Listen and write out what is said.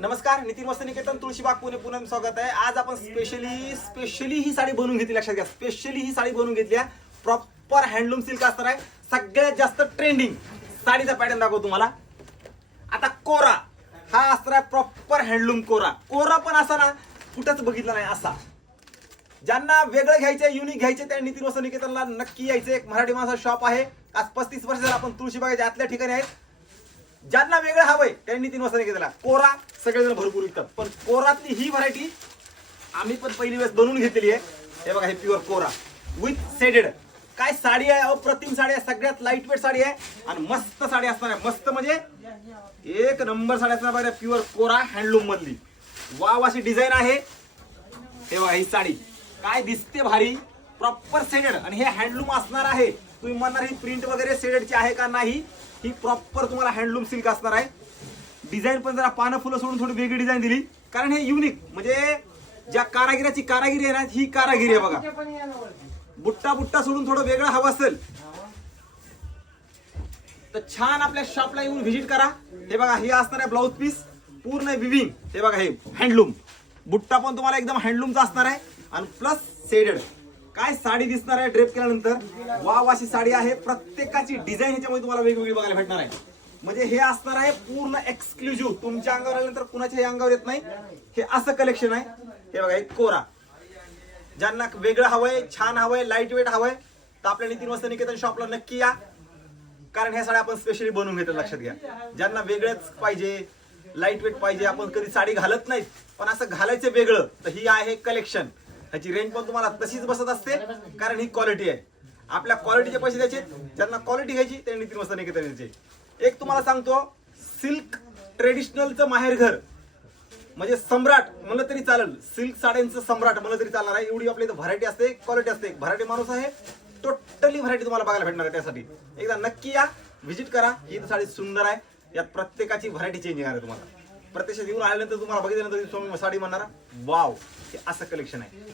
नमस्कार, नितीन वस्त्र निकेतन, तुळशीबाग, पुणे. पुन्हा स्वागत आहे. आज आपण स्पेशली ही साडी बनवून घेतली. लक्षात घ्या, स्पेशली ही साडी बनवून घेतली आहे. प्रॉपर हँडलूम सिल्क असणार आहे. सगळ्यात जास्त ट्रेंडिंग साडीचा पॅटर्न दाखवतो तुम्हाला. आता कोरा हा असणार आहे, प्रॉपर हँडलूम कोरा. कोरा पण असा ना कुठंच बघितला नाही असा. ज्यांना वेगळं घ्यायचे, युनिक घ्यायचे, त्या नितीन वस्त्र निकेतनला नक्की यायचं. एक मराठी माणसा शॉप आहे. आज 35 वर्ष झालं आपण तुळशीबागेच्या आतल्या ठिकाणी आहेत. ज्यांना वेगळं हवंय त्यांनी नितीन वस्त्र निकेतनला. कोरा सगळेजण भरपूर विकतात, पण कोरातली ही व्हरायटी आम्ही पण पहिली वेळेस बनवून घेतलेली आहे. हे बघा, हे प्युअर कोरा विथ सेडेड. काय साडी आहे, अप्रतिम साडी आहे. सगळ्यात लाईट वेट साडी आहे आणि मस्त साडी असणार आहे. मस्त म्हणजे एक नंबर साडी असणार बघा. प्युअर कोरा हँडलूम मधली वाव अशी डिझाईन आहे. हे बघा, ही साडी काय दिसते भारी, प्रॉपर सेडेड. आणि हे हँडलूम असणार आहे. तुम्ही म्हणणार ही प्रिंट वगैरे सेडेडची आहे का? नाही, ही प्रॉपर तुम्हाला हँडलूम सिल्क असणार आहे. डिझाईन पण जरा पानं फुलं सोडून थोडी वेगळी डिझाईन दिली, कारण हे युनिक म्हणजे ज्या कारागिराची कारागिरी आहे ना, ही कारागिरी आहे बघा. बुट्टा बुट्टा सोडून थोडं वेगळं हवं असेल तर छान आपल्या शॉपला येऊन व्हिजिट करा. हे बघा, हे असणार आहे ब्लाऊज पीस पूर्ण विविंग. हे बघा, हे हँडलूम बुट्टा पण तुम्हाला एकदम हँडलूमचा असणार आहे आणि प्लस सेडेड. काय साडी दिसणार आहे ड्रेप केल्यानंतर, वाव अशी साडी आहे. प्रत्येकाची डिझाईन ह्याच्यामध्ये तुम्हाला वेगवेगळी बघायला भेटणार आहे. म्हणजे हे असणार आहे पूर्ण एक्सक्लुझिव्ह. तुमच्या अंगावर आल्यानंतर कुणाच्याही अंगावर येत नाही. हे असं कलेक्शन आहे. हे बघा, एक कोरा. ज्यांना वेगळं हवंय, छान हवंय, लाईट वेट हवंय तर आपल्या नितीन वस्त्र निकेतन शॉपला नक्की या, कारण ह्या साड्या आपण स्पेशली बनवून घेतो. लक्षात घ्या, ज्यांना वेगळंच पाहिजे, लाईट वेट पाहिजे, आपण कधी साडी घालत नाही पण असं घालायचं वेगळं, तर ही आहे कलेक्शन. ह्याची रेंज पण तुम्हाला तशीच बसत असते, कारण ही क्वालिटी आहे. आपल्या क्वालिटीचे पैसे द्यायचे. ज्यांना क्वालिटी घ्यायची त्यांनी नितीन वस्त्र निकेतन यायचे. एक तुम्हाला सांगतो, सिल्क ट्रेडिशनलचं माहेरघर म्हणजे सम्राट म्हणलं तरी चालेल. सिल्क साड्यांचं सम्राट म्हणलं तरी चालणार आहे. एवढी आपल्या इथं व्हरायटी असते, क्वालिटी असते. व्हरायटी माणूस आहे, टोटली व्हरायटी तुम्हाला बघायला भेटणार आहे. त्यासाठी एकदा नक्की या, व्हिजिट करा. ही साडी सुंदर आहे. यात प्रत्येकाची व्हरायटी चेंज आहे तुम्हाला. प्रत्यक्ष येऊन आल्यानंतर तुम्हाला बघितल्यानंतर साडी म्हणणार वाव, हे असं कलेक्शन आहे.